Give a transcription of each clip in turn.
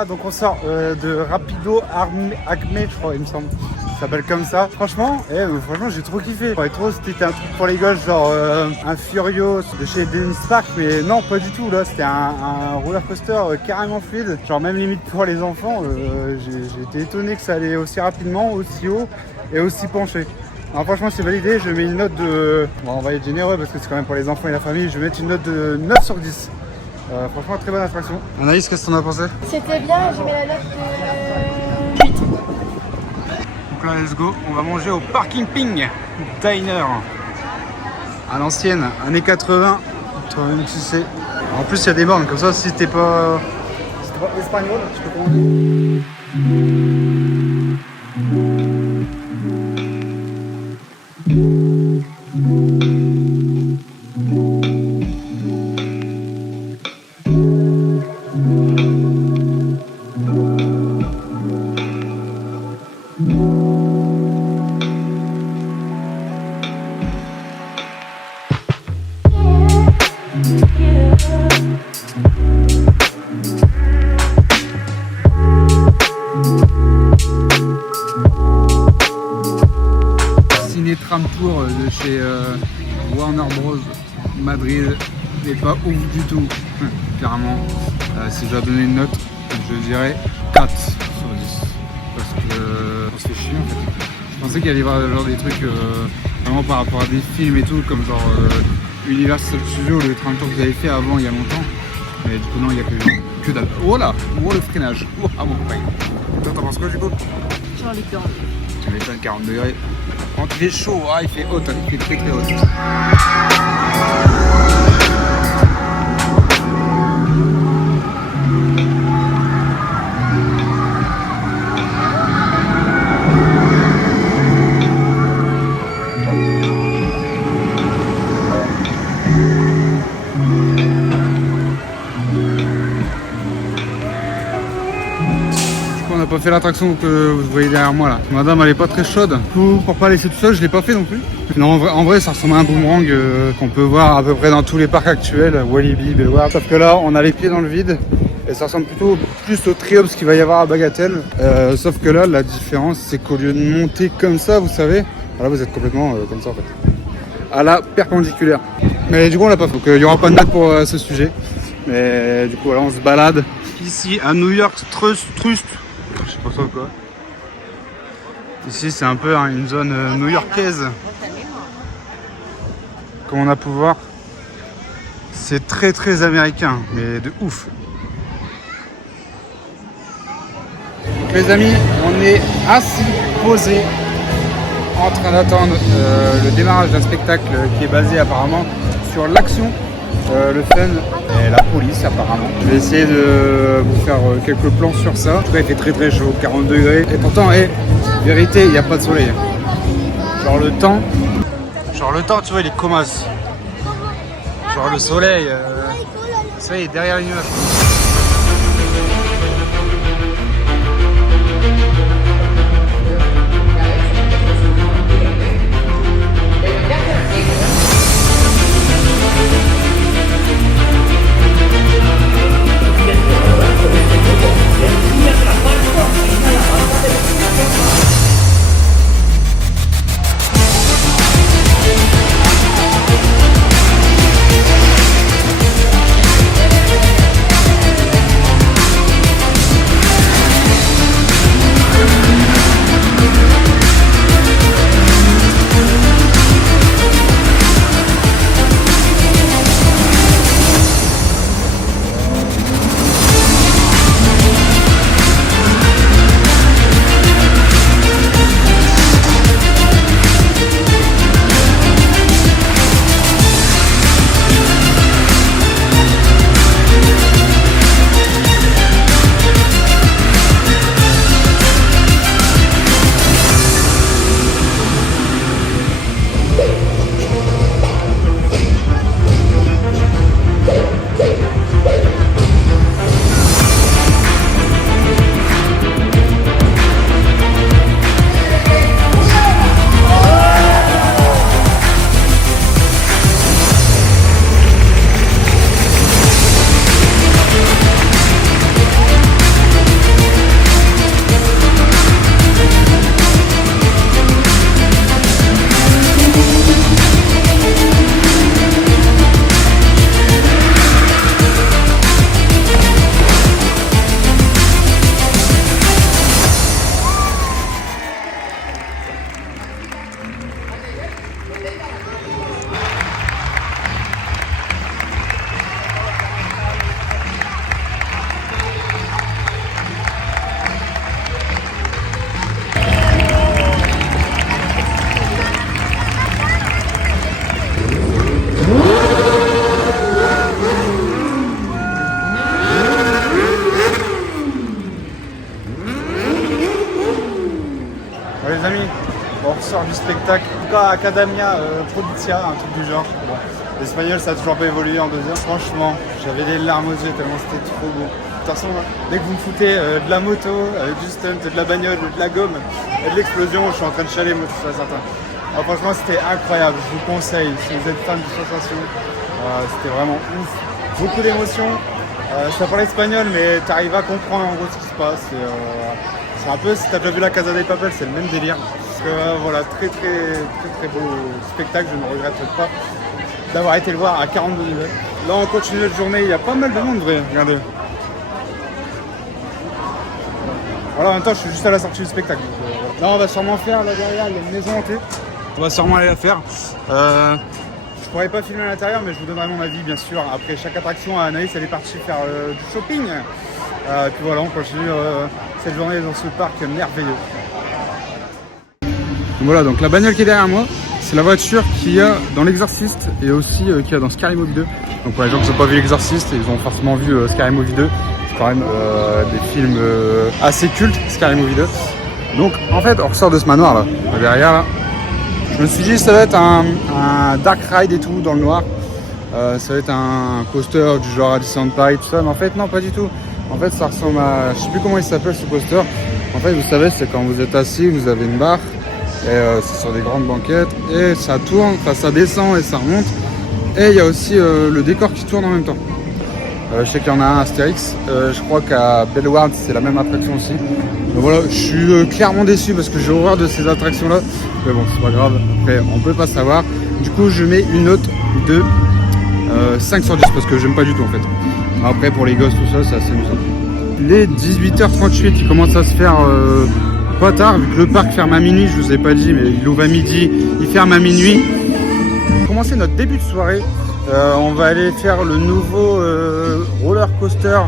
là, donc on sort de Rapido Acme, je crois, il me semble. Ça s'appelle comme ça. Franchement, franchement j'ai trop kiffé. C'était un truc pour les gosses, genre un Furious de chez Dennis Park, mais non, pas du tout. Là, c'était un roller coaster carrément fluide, genre même limite pour les enfants. J'ai été étonné que ça allait aussi rapidement, aussi haut et aussi penché. Alors franchement c'est validé, je mets une note de... Bon, on va être généreux parce que c'est quand même pour les enfants et la famille, je vais mettre une note de 9 sur 10. Franchement très bonne attraction. Anaïs, qu'est-ce que t'en as pensé? C'était bien, je mets la note de 8. Donc là let's go, on va manger au Parking Ping Diner. À l'ancienne, années 80, toi-même tu sais. En plus il y a des bornes, comme ça si t'es pas espagnol, tu peux commander. Tram Tour de chez Warner Bros Madrid n'est pas ouf du tout, clairement. Si je dois donner une note, je dirais 4 sur 10 parce que on se fait chier en fait. Je pensais qu'il allait y avoir genre des trucs vraiment par rapport à des films et tout, comme genre Universal Studios, le Tram Tour qu'ils avaient fait avant il y a longtemps, mais du coup non, il n'y a que dalle. Oh là, oh le freinage, oh ah bon pareil. Toi t'en penses quoi du coup? J'ai envie de dormir. Tu m'étonnes, 40 degrés. Quand il fait chaud, il fait haut, il fait très très haut. On n'a pas fait l'attraction que vous voyez derrière moi là. Madame elle est pas très chaude. Du coup, pour pas laisser tout seul, je l'ai pas fait non plus. Non, en vrai ça ressemble à un boomerang qu'on peut voir à peu près dans tous les parcs actuels, Walibi, Bellwether. Sauf que là, on a les pieds dans le vide et ça ressemble plutôt plus au Triops qu'il va y avoir à Bagatelle. Sauf que là, la différence, c'est qu'au lieu de monter comme ça, vous savez, là vous êtes complètement comme ça en fait, à la perpendiculaire. Mais du coup, on l'a pas fait. Donc il y aura pas de note pour ce sujet. Mais du coup, voilà, on se balade ici à New York Trust. Je sais pas trop quoi. Ici c'est un peu une zone new-yorkaise. Comme on a pu voir, c'est très très américain, mais de ouf. Donc les amis, on est assis, posés, en train d'attendre le démarrage d'un spectacle qui est basé apparemment sur l'action, le fun et la police apparemment. Je vais essayer de vous faire quelques plans sur ça. En tout cas il fait très très chaud, 40 degrés. Et pourtant, vérité, il n'y a pas de soleil. Genre le temps, tu vois, il est comas. Genre le soleil, ça y est, derrière les nuages. Roca Academia Producia, un truc du genre. Bon, l'espagnol ça a toujours pas évolué en 2 heures. Franchement, j'avais des larmes aux yeux tellement c'était trop beau. De toute façon, dès que vous me foutez de la moto, du stunt, de la bagnole, de la gomme et de l'explosion, je suis en train de chialer, moi je suis certain. Alors, franchement, c'était incroyable, je vous conseille, si vous êtes fan de sensation, c'était vraiment ouf. Beaucoup d'émotions, ça parle espagnol, mais tu arrives à comprendre en gros ce qui se passe. C'est un peu, si tu as déjà vu la Casa de Papel, c'est le même délire. Parce que voilà, très beau spectacle, je ne regrette pas d'avoir été le voir à 42 degrés. Là, on continue notre journée, il y a pas mal de monde, vrai, regardez. Voilà, en même temps, je suis juste à la sortie du spectacle. Donc, là, on va sûrement faire, là derrière, il y a une maison hantée. On va sûrement aller la faire. Je pourrais pas filmer à l'intérieur, mais je vous donnerai mon avis, bien sûr. Après chaque attraction, Anaïs, elle est partie faire du shopping. Et puis voilà, on continue cette journée dans ce parc merveilleux. Donc voilà, donc la bagnole qui est derrière moi, c'est la voiture qu'il y a dans l'Exorciste et aussi qu'il y a dans Scary Movie 2. Donc pour les gens qui n'ont pas vu l'Exorciste, ils ont forcément vu Scary Movie 2. C'est quand même des films assez cultes, Scary Movie 2. Donc en fait, on ressort de ce manoir là, derrière là. Je me suis dit ça va être un dark ride et tout dans le noir. Ça va être un coaster du genre à Disneyland Paris, tout ça, mais en fait non, pas du tout. En fait ça ressemble à, je sais plus comment il s'appelle ce coaster. En fait vous savez, c'est quand vous êtes assis, vous avez une barre et c'est sur des grandes banquettes et ça tourne, enfin ça descend et ça remonte. Et il y a aussi le décor qui tourne en même temps. Je sais qu'il y en a un à Astérix, je crois qu'à Bellward c'est la même attraction aussi. Donc voilà, je suis clairement déçu parce que j'ai horreur de ces attractions là. Mais bon, c'est pas grave, après on peut pas savoir. Du coup je mets une note de 5 sur 10 parce que j'aime pas du tout en fait. Après pour les gosses tout ça, c'est assez amusant. Il est 18h38, il commence à se faire pas tard vu que le parc ferme à minuit, je vous ai pas dit mais il ouvre à midi, il ferme à minuit. On va commencer notre début de soirée. On va aller faire le nouveau roller coaster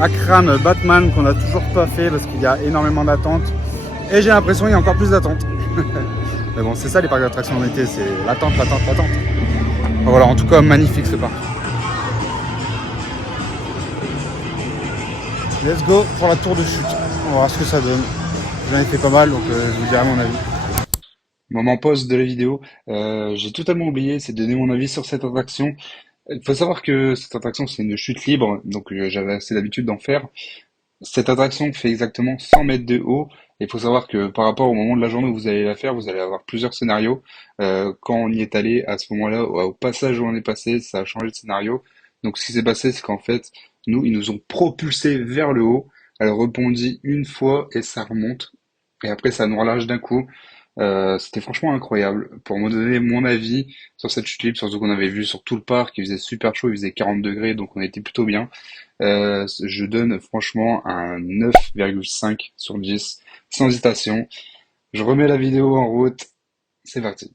Akram Batman qu'on n'a toujours pas fait parce qu'il y a énormément d'attentes. Et j'ai l'impression qu'il y a encore plus d'attentes. Mais bon, c'est ça les parcs d'attractions en été, c'est l'attente. Voilà, en tout cas, magnifique ce parc. Let's go pour la tour de chute. On va voir ce que ça donne. J'en ai fait pas mal, donc je vous dirai mon avis. Moment pause de la vidéo. J'ai totalement oublié, c'est de donner mon avis sur cette attraction. Il faut savoir que cette attraction, c'est une chute libre, donc j'avais assez l'habitude d'en faire. Cette attraction fait exactement 100 mètres de haut. Il faut savoir que par rapport au moment de la journée où vous allez la faire, vous allez avoir plusieurs scénarios. Quand on y est allé, à ce moment-là, au passage où on est passé, ça a changé de scénario. Donc ce qui s'est passé, c'est qu'en fait, ils nous ont propulsés vers le haut. Elle rebondit une fois et ça remonte. Et après, ça nous relâche d'un coup. C'était franchement incroyable. Pour me donner mon avis sur cette chute libre, surtout qu'on avait vu sur tout le parc, il faisait super chaud, il faisait 40 degrés, donc on était plutôt bien. Je donne franchement un 9,5 sur 10, sans hésitation. Je remets la vidéo en route, c'est parti.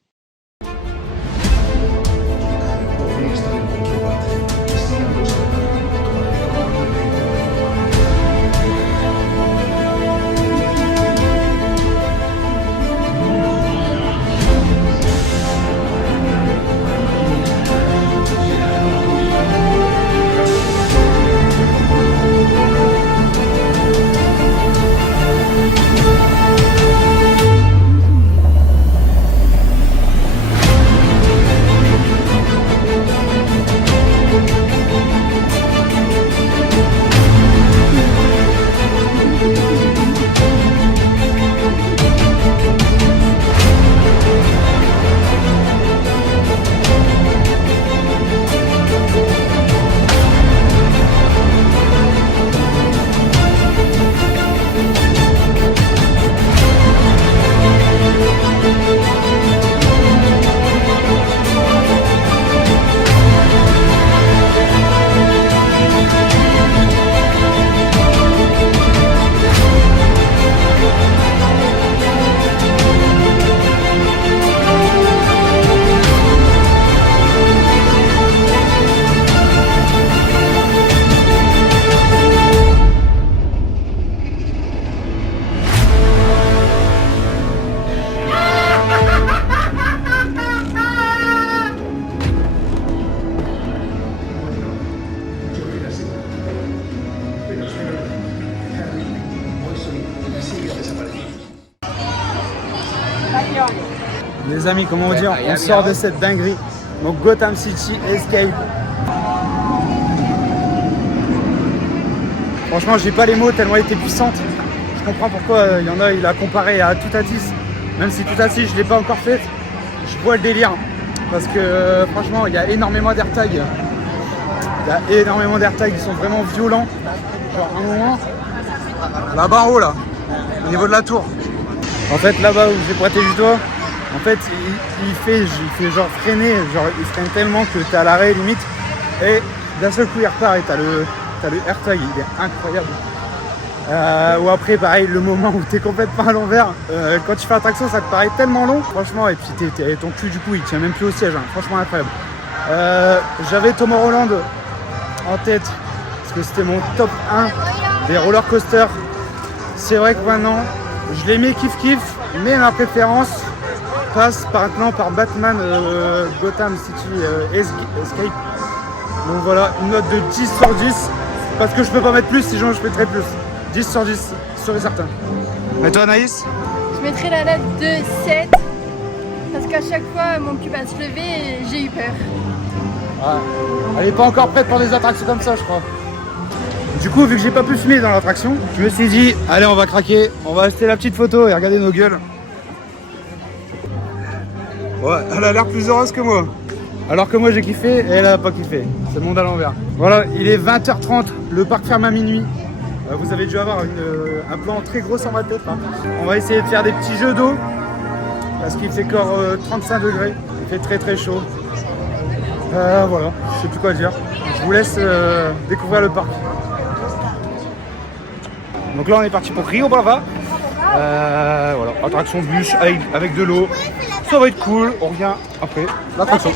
Les amis, comment dire, on sort de cette dinguerie. Donc Gotham City Escape. Franchement, j'ai pas les mots tellement elle était puissante. Je comprends pourquoi il y en a, il a comparé à Toutatis. Même si Toutatis, je l'ai pas encore faite, je vois le délire. Parce que franchement, il y a énormément d'airtags. Il y a énormément d'airtags, ils sont vraiment violents. Genre un moment, là-bas en haut, là, au niveau de la tour. En fait, là-bas où j'ai pointé du doigt, en fait, il fait genre freiner, genre il freine tellement que t'es à l'arrêt limite. Et d'un seul coup, il repart et t'as le AirTag, il est incroyable. Ou après, pareil, le moment où t'es complètement à l'envers, quand tu fais la traction, ça te paraît tellement long, franchement, et puis ton cul, du coup, il tient même plus au siège, hein. Franchement, incroyable. J'avais Tomorrowland en tête, parce que c'était mon top 1 des roller coasters. C'est vrai que maintenant, je les mets kiff-kiff, mais ma préférence passe maintenant par Batman Gotham City Escape. Donc voilà, une note de 10 sur 10, parce que je peux pas mettre plus, sinon je mettrais plus. 10 sur 10, sûr et certain. Et toi Anaïs? Je mettrais la note de 7 parce qu'à chaque fois mon cul va se lever et j'ai eu peur. Ouais. Elle est pas encore prête pour des attractions comme ça, je crois. Du coup, vu que j'ai pas pu filmer dans l'attraction, je me suis dit, allez, on va craquer, on va acheter la petite photo et regarder nos gueules. Ouais, elle a l'air plus heureuse que moi. Alors que moi j'ai kiffé et elle a pas kiffé. C'est le monde à l'envers. Voilà, il est 20h30, le parc ferme à minuit. Vous avez dû avoir un plan très gros sur ma tête. Hein. On va essayer de faire des petits jeux d'eau parce qu'il fait encore 35 degrés. Il fait très très chaud. Voilà, je sais plus quoi dire. Je vous laisse découvrir le parc. Donc là on est parti pour Rio Brava. Voilà, attraction bûche avec de l'eau. Ça va être cool, on revient après l'attraction.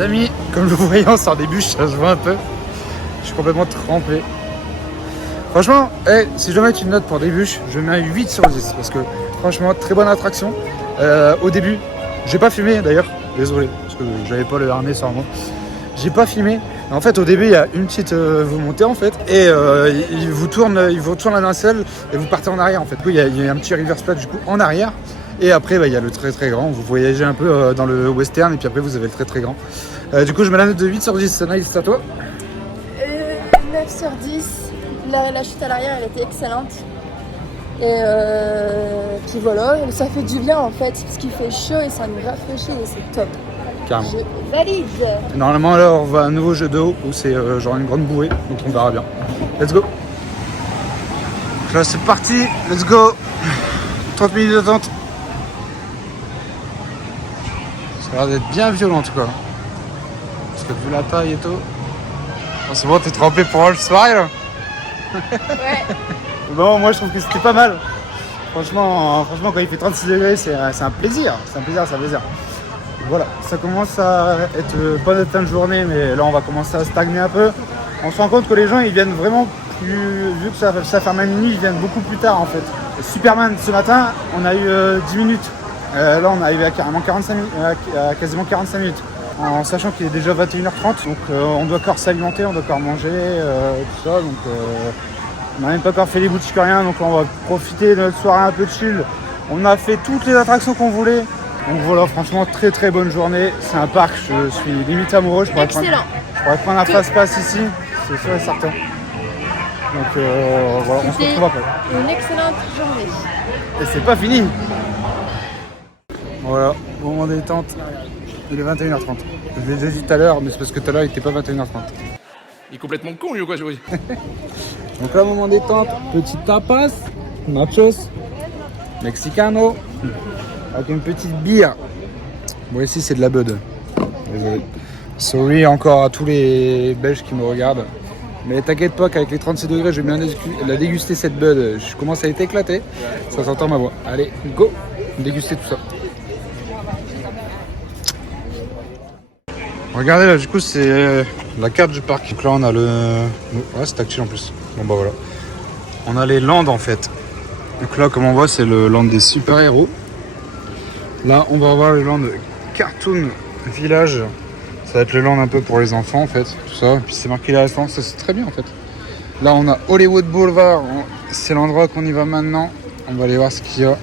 Amis, comme vous voyez, on sort des bûches, ça se voit un peu. Je suis complètement trempé. Franchement, si je dois mettre une note pour des bûches, je mets un 8 sur 10. Parce que franchement, très bonne attraction. Au début, j'ai pas filmé d'ailleurs, désolé, parce que j'avais pas le harnais sur moi. J'ai pas filmé. En fait, au début, il y a une petite vous montez en fait, et il vous tourne la nacelle et vous partez en arrière en fait. Du coup, il y a un petit reverse plat du coup en arrière. Et après, il y a le très très grand. Vous voyagez un peu dans le western et puis après, vous avez le très très grand. Du coup, je mets la note de 8 sur 10. Naïs, c'est à toi. 9 sur 10. La chute à l'arrière, elle était excellente. Et puis voilà, ça fait du bien en fait, parce qu'il fait chaud et ça nous rafraîchit et c'est top. Carrément. Je valide. Normalement, là, on va à un nouveau jeu d'eau où c'est genre une grande bouée. Donc, on verra bien. Let's go. Donc là, c'est parti. Let's go. 30 minutes d'attente. Ça a l'air d'être bien violent en tout cas. Parce que vu la taille et tout. Oh, c'est bon, t'es trempé pour le soirée là. Ouais. Bon, moi je trouve que c'était pas mal. Franchement, quand il fait 36 degrés, c'est un plaisir. C'est un plaisir. Voilà, ça commence à être pas notre fin de journée, mais là on va commencer à stagner un peu. On se rend compte que les gens ils viennent vraiment plus. Vu que ça ferme à minuit, ils viennent beaucoup plus tard en fait. Superman ce matin, on a eu 10 minutes. Là on est arrivé à carrément 45 minutes, à quasiment 45 minutes. En sachant qu'il est déjà 21h30, donc on doit encore s'alimenter, on doit encore manger, tout ça. Donc On n'a même pas encore fait les boutiques rien, donc on va profiter de notre soirée un peu chill. On a fait toutes les attractions qu'on voulait. Donc voilà, franchement, très très bonne journée. C'est un parc, je suis limite amoureux. Je pourrais prendre un fast-pass ici, c'est sûr et certain. Donc voilà, on se retrouve après. Une excellente journée. Et c'est pas fini. Voilà, moment détente. Il est 21h30. Je l'ai déjà dit tout à l'heure, mais c'est parce que tout à l'heure il était pas 21h30. Il est complètement con, lui, ou quoi, Joey? Donc là, moment détente, petite tapas, nachos, mexicano, avec une petite bière. Bon, ici c'est de la Bud. Désolé. Sorry encore à tous les Belges qui me regardent. Mais t'inquiète pas qu'avec les 36 degrés, je vais bien la déguster cette Bud. Je commence à être éclaté. Ça s'entend ma voix. Allez, go, déguster tout ça. Regardez là, du coup, c'est la carte du parc. Donc là, on a le. Ouais, c'est tactile en plus. Bon, bah voilà. On a les landes en fait. Donc là, comme on voit, c'est le land des super-héros. Là, on va avoir le land Cartoon Village. Ça va être le land un peu pour les enfants en fait. Tout ça. Et puis c'est marqué les restaurants. Ça, c'est très bien en fait. Là, on a Hollywood Boulevard. C'est l'endroit qu'on y va maintenant. On va aller voir ce qu'il y a.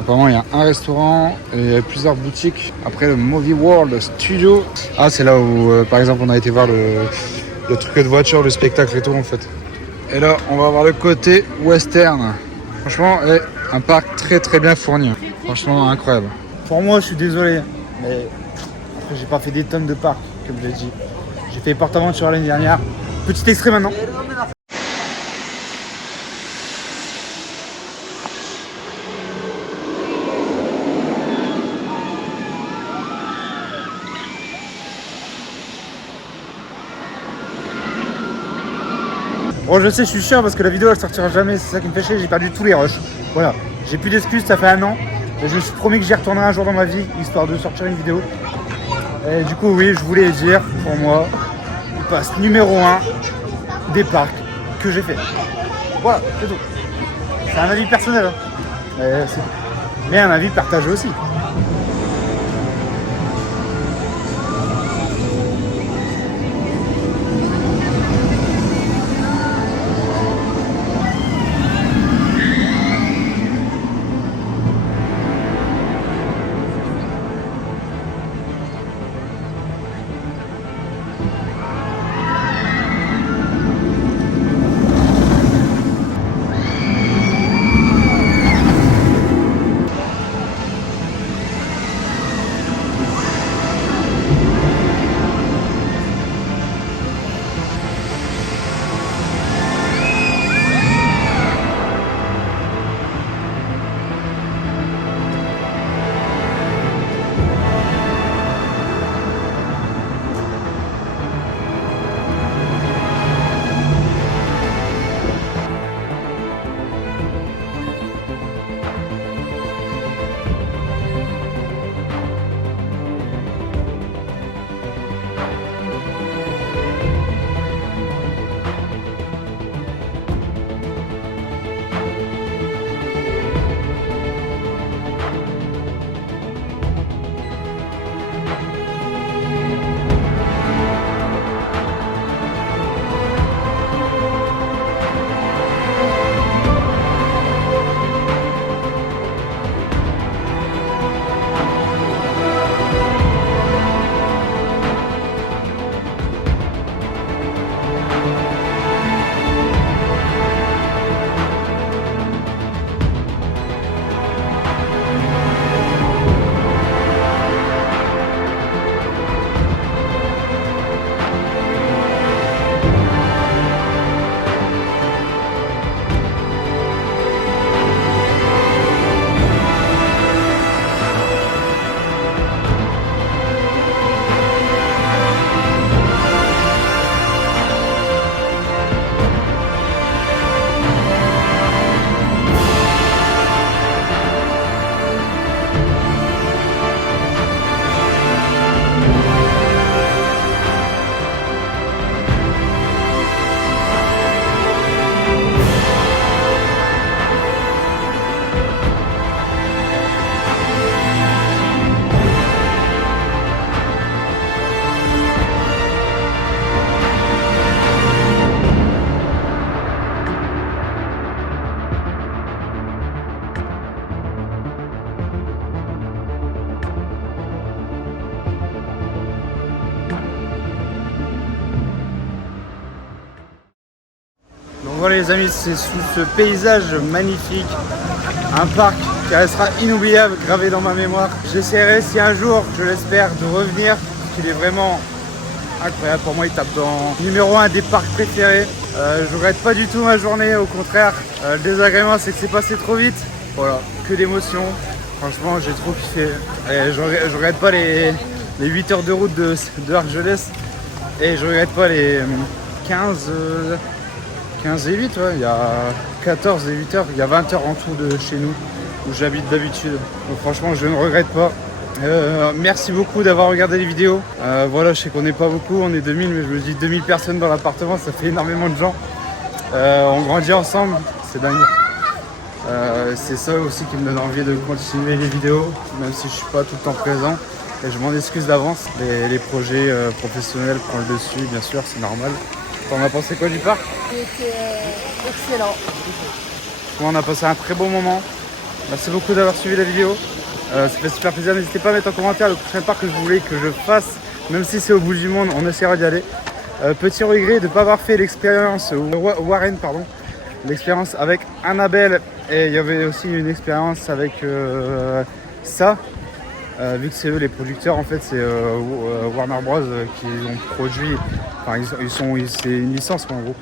Apparemment, il y a un restaurant et il y a plusieurs boutiques. Après, le Movie World Studio. Ah, c'est là où, par exemple, on a été voir le truc de voiture, le spectacle et tout, en fait. Et là, on va voir le côté western. Franchement, un parc très très bien fourni. Franchement, incroyable. Pour moi, je suis désolé, mais après, j'ai pas fait des tonnes de parcs, comme je l'ai dit. J'ai fait PortAventure l'année dernière. Petit extrait maintenant. Bon, je sais, je suis chiant parce que la vidéo elle sortira jamais, c'est ça qui me fait chier, j'ai perdu tous les rushs. Voilà, j'ai plus d'excuses, ça fait un an. Et je me suis promis que j'y retournerai un jour dans ma vie, histoire de sortir une vidéo. Et du coup, oui, je voulais dire, pour moi, il passe numéro 1 des parcs que j'ai fait. Voilà, c'est tout. C'est un avis personnel, hein. Mais un avis partagé aussi. journée les amis, c'est sous ce paysage magnifique, un parc qui restera inoubliable, gravé dans ma mémoire. J'essaierai si un jour, je l'espère, de revenir, parce qu'il est vraiment incroyable. Pour moi il tape dans numéro 1 des parcs préférés. Je regrette pas du tout ma journée, au contraire. Le désagrément c'est que c'est passé trop vite. Voilà, que d'émotions. Franchement j'ai trop kiffé. Et je regrette pas les 8 heures de route de Argelès. Et je regrette pas les 15 et 8, ouais. Il y a 14 et 8 heures, il y a 20 heures en tout de chez nous où j'habite d'habitude. Donc franchement je ne regrette pas. Merci beaucoup d'avoir regardé les vidéos. Voilà, je sais qu'on n'est pas beaucoup, on est 2000, mais je me dis 2000 personnes dans l'appartement, ça fait énormément de gens. On grandit ensemble, c'est dingue. C'est ça aussi qui me donne envie de continuer les vidéos, même si je suis pas tout le temps présent. Et je m'en excuse d'avance. Les projets professionnels prennent le dessus, bien sûr, c'est normal. T'en as pensé quoi du parc? Il était excellent. On a passé un très beau moment. Merci beaucoup d'avoir suivi la vidéo. Ça fait super plaisir. N'hésitez pas à mettre en commentaire le prochain parc que vous voulez que je fasse. Même si c'est au bout du monde, on essaiera d'y aller. Petit regret de ne pas avoir fait l'expérience Warren, pardon. L'expérience avec Annabelle. Et il y avait aussi une expérience avec ça. Vu que c'est eux les producteurs, en fait c'est Warner Bros qui ont produit, enfin c'est une licence en gros.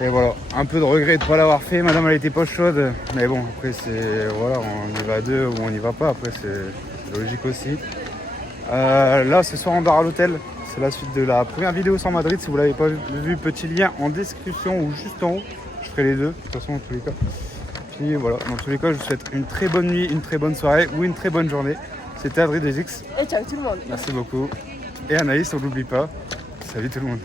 Et voilà, un peu de regret de ne pas l'avoir fait, madame elle était pas chaude, mais bon après c'est, voilà, on y va à deux ou on n'y va pas, après c'est logique aussi. Là ce soir on dort à l'hôtel, c'est la suite de la première vidéo sur Madrid, si vous l'avez pas vu, petit lien en description ou juste en haut, je ferai les deux, de toute façon dans tous les cas. Puis voilà, dans tous les cas je vous souhaite une très bonne nuit, une très bonne soirée ou une très bonne journée. C'était Adrien 2X. Et ciao tout le monde. Merci beaucoup. Et Anaïs, on l'oublie pas. Salut tout le monde.